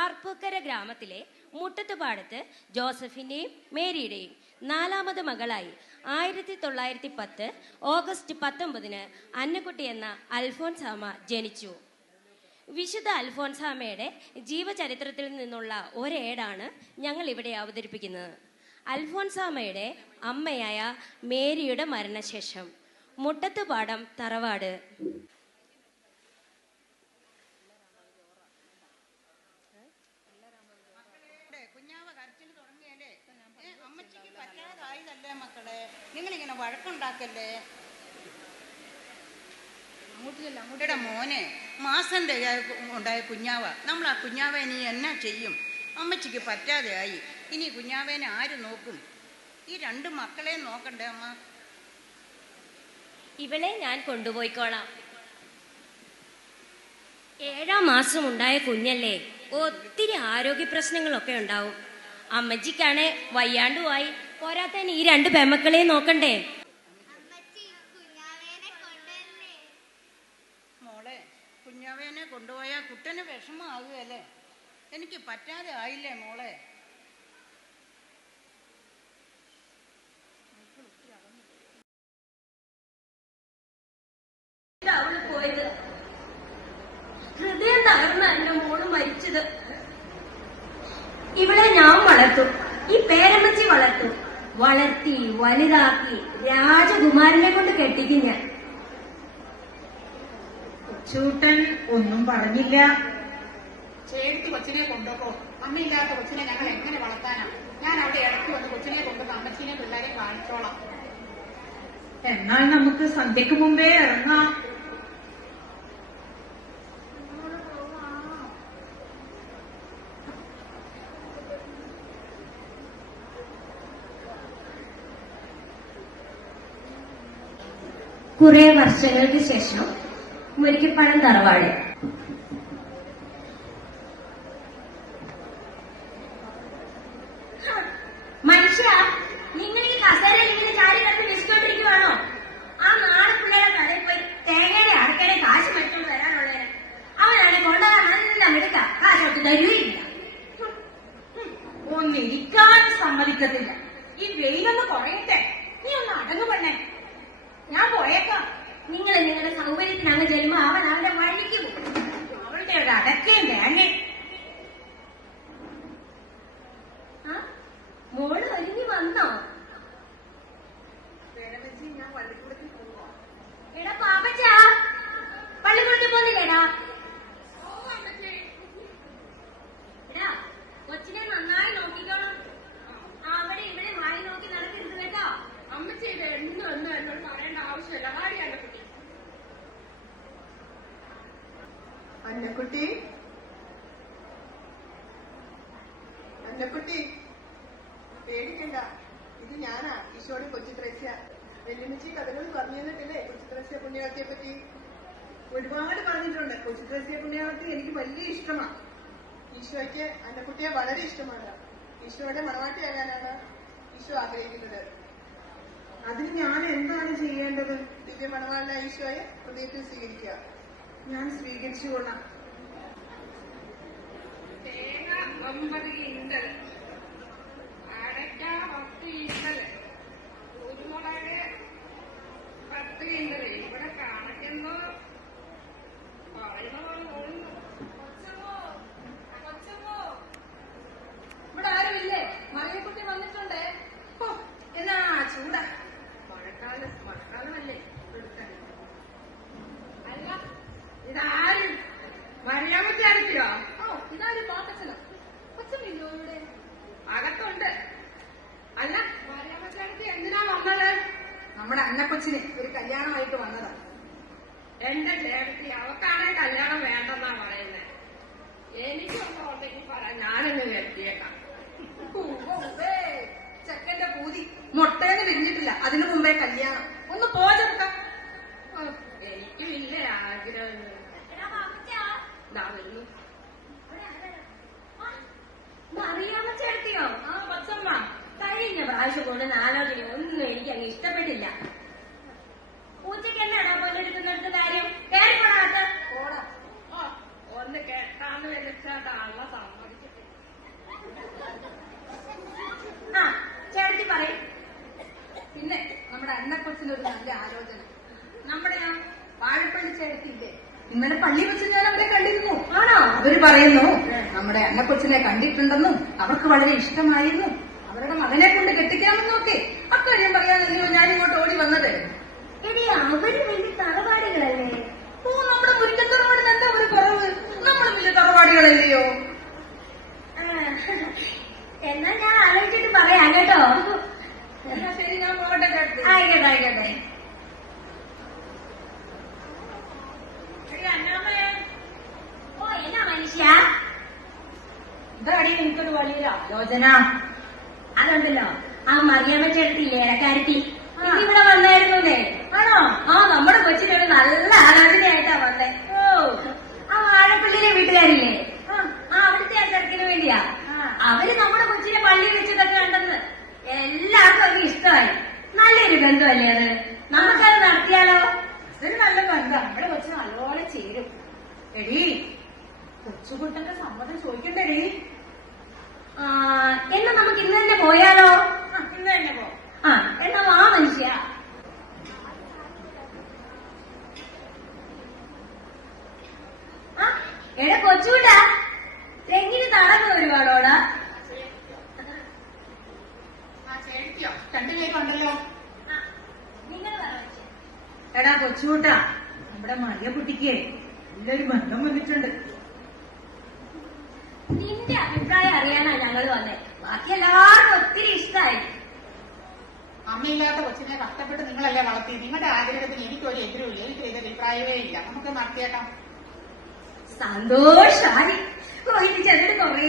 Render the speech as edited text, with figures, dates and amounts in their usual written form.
ആർപ്പൂക്കര ഗ്രാമത്തിലെ മുട്ടത്തുപാടത്ത് ജോസഫിന്റെയും മേരിയുടെയും നാലാമത് മകളായി 1910 ഓഗസ്റ്റ് 19 അന്നക്കുട്ടി എന്ന അൽഫോൻസാമ്മ ജനിച്ചു. വിശുദ്ധ അൽഫോൻസാമ്മയുടെ ജീവചരിത്രത്തിൽ നിന്നുള്ള ഒരേടാണ് ഞങ്ങൾ ഇവിടെ അവതരിപ്പിക്കുന്നത്. അൽഫോൻസാമ്മയുടെ അമ്മയായ മേരിയുടെ മരണശേഷം മുട്ടത്തുപാടം തറവാട് മക്കളെ, നിങ്ങളിങ്ങനെ വഴക്കുണ്ടാക്കല്ലേ. അങ്ങോട്ടിയുടെ മോനെ മാസം ഉണ്ടായ കുഞ്ഞാവ. നമ്മൾ ആ കുഞ്ഞാവ ഇനി എന്നാ ചെയ്യും? അമ്മച്ചിക്ക് പറ്റാതെയായി. ഇനി കുഞ്ഞാവേനെ ആര് നോക്കും? ഈ രണ്ട് മക്കളെ നോക്കണ്ടേ അമ്മ? ഇവളെ ഞാൻ കൊണ്ടുപോയിക്കോളാം. 7ാം മാസം ഉണ്ടായ കുഞ്ഞല്ലേ, ഒത്തിരി ആരോഗ്യ പ്രശ്നങ്ങളൊക്കെ ഉണ്ടാവും. അമ്മച്ചിക്കാണെ വയ്യാണ്ടുമായി. പോരാത്തന്നെ ഈ 2 പെമ്മക്കളെ നോക്കണ്ടേ. മോളെ, കുഞ്ഞാവേനെ കൊണ്ടുപോയാൽ കുട്ടന് വിഷമമാകുകയല്ലേ? എനിക്ക് പറ്റാതെ ആയില്ലേ മോളെ? അവള് പോയത് ഹൃദയം തകർന്ന എന്റെ മോള് മരിച്ചത്. ഇവളെ ഞാൻ വളർത്തും, ഈ പേരമ്മച്ചി വളർത്തും. വളർത്തി വലുതാക്കി രാജകുമാരനെ കൊണ്ട് കെട്ടിക്കും ഞാൻ. ചൂട്ടൻ ഒന്നും പറഞ്ഞില്ല. ചേർത്ത് കൊച്ചിനെ കൊണ്ടുപോ. അമ്മയില്ലാത്ത കൊച്ചിനെ ഞങ്ങൾ എങ്ങനെ വളർത്താനാ? ഞാൻ അവിടെ ഇടയ്ക്ക് വന്ന് കൊച്ചിനെ കൊണ്ടുപോ അമ്മച്ചീനെ പിള്ളേരെ കാണിച്ചോളാം. എന്നാൽ നമുക്ക് സന്ധ്യക്ക് മുമ്പേ ഇറങ്ങാം. കുറെ വർഷങ്ങൾക്ക് ശേഷം മുരിക്കപ്പാടം തറവാട്. മനുഷ്യ, നിങ്ങൾ ഈ കസേരയിൽ ഇങ്ങനെ ചാടി കിടന്ന് വിളിച്ചുകൊണ്ടിരിക്കുവാണോ? ആ നാളെ പിള്ളേരെ കടയിൽ പോയി തേങ്ങയുടെ അടക്കയുടെ കാശ് മറ്റുകൊണ്ട് വരാനുള്ളതിന് അവനാണ് കൊണ്ടുപോകാൻ നല്ല എടുക്ക കാശൊട്ട് തരുകയില്ല. ഒന്നിരിക്കാൻ സമ്മതിക്കത്തില്ല. ഈ വെയിലൊന്ന് കുറയട്ടെ. നീ ഒന്ന് അടങ്ങു പെണ്ണേ. ഞാൻ പോയേക്കാം. നിങ്ങൾ നിങ്ങളുടെ സൗകര്യത്തിന് അങ്ങ് ചെല്ലുമ്പോ അവൻ അവന്റെ വഴിക്ക് പോകും. അവളുടെ ഒരു അടക്കയും തേങ്ങ. മോള് ഒരുങ്ങി വന്നോ? ഞാൻ പള്ളിക്കൂടത്തിൽ പോവാ. എടാ പാപ്പച്ചാ, പള്ളിക്കൂടത്തിൽ പോകുന്നില്ലേടാ? എടാ, കൊച്ചിനെ നന്നായി നോക്കിക്കോണം. അവിടെ ഇവിടെ വായി നോക്കി നടക്കരുത് കേട്ടോ. അമ്മച്ചിയുടെ എന്നും എന്നോട് പറയേണ്ട ആവശ്യമില്ല. കാര്യമല്ല കുട്ടി. അന്നക്കുട്ടി, അന്നക്കുട്ടി, പേടിക്കണ്ട. ഇത് ഞാനാ, ഈശോയുടെ കൊച്ചു ത്രേസ്യ. വെല്ലുമിച്ചി കഥകൾ പറഞ്ഞു തന്നിട്ടില്ലേ കൊച്ചു ത്രേസ്യ പുണ്യാവതിയെ പറ്റി? ഒരുപാട് പറഞ്ഞിട്ടുണ്ട്. കൊച്ചു ത്രേസ്യ പുണ്യാവതി എനിക്ക് വലിയ ഇഷ്ടമാണ്. ഈശോയ്ക്ക് അന്നക്കുട്ടിയെ വളരെ ഇഷ്ടമാണ്. ഈശോയുടെ മണവാട്ടിയാകാനാണ് ഈശോ ആഗ്രഹിക്കുന്നത്. അതിന് ഞാൻ എന്താണ് ചെയ്യേണ്ടത്? ദിവ്യ മണവാളനായ ഈശോയെ ഹൃദയത്തിൽ സ്വീകരിക്കുക. ഞാൻ സ്വീകരിച്ചുകൊള്ളാം. തേങ്ങ 9 കിണ്ടൽ, അടയ്ക്ക 10 കിണ്ടൽ, കുരുമുളക് 10 കിണ്ടൽ. ഇവിടെ കാണിക്കുന്നു പറയുന്ന പോലെ തോന്നുന്നു. ഇവിടെ ആരുമില്ലേ? മറിയക്കുട്ടി വന്നിട്ടുണ്ട്. എന്നാ ചൂടാ. മഴക്കാലമല്ലേ എടുക്കാൻ. അല്ല, ഇതാരും മറിയാമ്മച്ചാരിക്കോ? ഇതാരും പാട്ടച്ചനോ? അച്ഛനില്ലോ ഇവിടെ? അകത്തുണ്ട്. അല്ല, മറിയാമ്മച്ചാരത്തി എന്തിനാ വന്നത്? നമ്മുടെ അന്നക്കൊച്ചിന് ഒരു കല്യാണമായിട്ട് വന്നതാ. എന്റെ ചേട്ടത്തി അവക്കാണെ കല്യാണം വേണ്ടെന്നാ പറയുന്നത്. എനിക്കൊന്നും ഉണ്ടെങ്കിൽ പറയാം, ഞാനൊന്ന് വരുത്തിയേക്കാം. ചെക്കന്റെ പൂതി മുട്ടേന്ന് വിരിഞ്ഞിട്ടില്ല, അതിനു മുമ്പേ കല്യാണം. ഒന്ന് പോ ചെറുക്ക. എനിക്കും ഇല്ല ആഗ്രഹം. വരുന്നു. അറിയാമ ചേർത്തിയോ? ആ കൊച്ചമ്മ, കഴിഞ്ഞ പ്രാവശ്യം കൊണ്ട് ആലോചന ഒന്നും എനിക്ക് അങ്ങ് ഇഷ്ടപ്പെട്ടില്ല. പൂച്ചയ്ക്ക് എന്നാണോ പൊന്നെടുക്കുന്നിടത്ത് കാര്യം? കേൾക്കണത്ത് ഒന്ന് കേട്ടാന്ന് വെച്ചാൽ സമ്മതി ഇന്നലെ പള്ളി വെച്ച് ഞാൻ അവരെ കണ്ടിരുന്നു. ആണോ? അവര് പറയുന്നു നമ്മുടെ അന്നക്കൊച്ചിനെ കണ്ടിട്ടുണ്ടെന്നും അവർക്ക് വളരെ ഇഷ്ടമായിരുന്നു, അവരുടെ മകനെ കൊണ്ട് കെട്ടിക്കാമെന്നും ഒക്കെ. അക്കാര്യം പറയാനല്ലയോ ഞാൻ ഇങ്ങോട്ട് ഓടി വന്നത്. എടി അവര് വലിയ തറവാടികളല്ലേ? ഓ, നമ്മുടെ മുരിക്കൻ തറവാടിന് എന്താ ഒരു കുറവ്? നമ്മൾ വലിയ തറവാടികളല്ലയോ? എന്നാ ഞാൻ ആലോചിച്ചിട്ട് പറയാം കേട്ടോ. എന്നാ ശരി, ഞാൻ പോകട്ടെ ചേട്ടത്തി. ആയിക്കോട്ടെ ആയിക്കോട്ടെ. ഓ എന്നാ മനുഷ്യ, ഇതാടി എനിക്കൊരു വലിയൊരു ആലോചന. അതുണ്ടല്ലോ ആ മറിയാമ്മ ചേട്ടത്തില്ലേ ഇടക്കാരത്തി, ഇവിടെ വന്നായിരുന്നൂല്ലേ? ആണോ? ആ നമ്മുടെ കൊച്ചിനൊരു നല്ല ആലോചനയായിട്ടാ വന്നേ. ഓ ആ വാഴപ്പള്ളിയിലെ വീട്ടുകാരില്ലേ, ആ അവിടുത്തെ ആ ചെറുക്കിന് വേണ്ടിയാ. അവര് നമ്മുടെ കൊച്ചിനെ പള്ളി വെച്ചതൊക്കെ കണ്ടെന്ന് എല്ലാവർക്കും അത് ഇഷ്ടമായി. നല്ലൊരു ബന്ധമല്ലേ അത്? നമുക്കത് നടത്തിയാലോ? അതൊരു നല്ല ബന്ധം. നമ്മുടെ കൊച്ചു നല്ലപോലെ ചേരും. എടീ, കൊച്ചുകുട്ടന്റെ സമ്മതം ചോദിക്കണ്ടേടി. എന്നാ നമുക്ക് ഇന്ന് തന്നെ പോയാലോ? ഇന്ന് തന്നെ പോ. ആ എന്നാ വാ മനുഷ്യ. എടാ കൊച്ചുകൂട്ടാ, തെങ്ങിന് തടങ്ങ് ഒരുപാടോടാ. ആ ചേട്ടിയോ രണ്ടുപേരുണ്ടല്ലോ. നിങ്ങൾ പറഞ്ഞു എടാ കൊച്ചുകൂട്ടാ, നമ്മുടെ മറിയ കുട്ടിക്ക് നല്ലൊരു ബന്ധം വന്നിട്ടുണ്ട്. നിന്റെ അഭിപ്രായം അറിയാനാ ഞങ്ങൾ വന്നേ. ബാക്കി എല്ലാവർക്കും ഒത്തിരി ഇഷ്ടമായി. അമ്മയില്ലാത്ത കൊച്ചിനെ കഷ്ടപ്പെട്ട് നിങ്ങളല്ലേ വളർത്തി. നിങ്ങളുടെ ആഗ്രഹത്തിന് എനിക്കൊരു എതിരുമില്ല, എനിക്ക് ഇതിന്റെ അഭിപ്രായമേ ഇല്ല. നമുക്ക് നടത്തിയേക്കാം. സന്തോഷായി. ഓ ഇനി ചെന്നിട്ട് കുറേ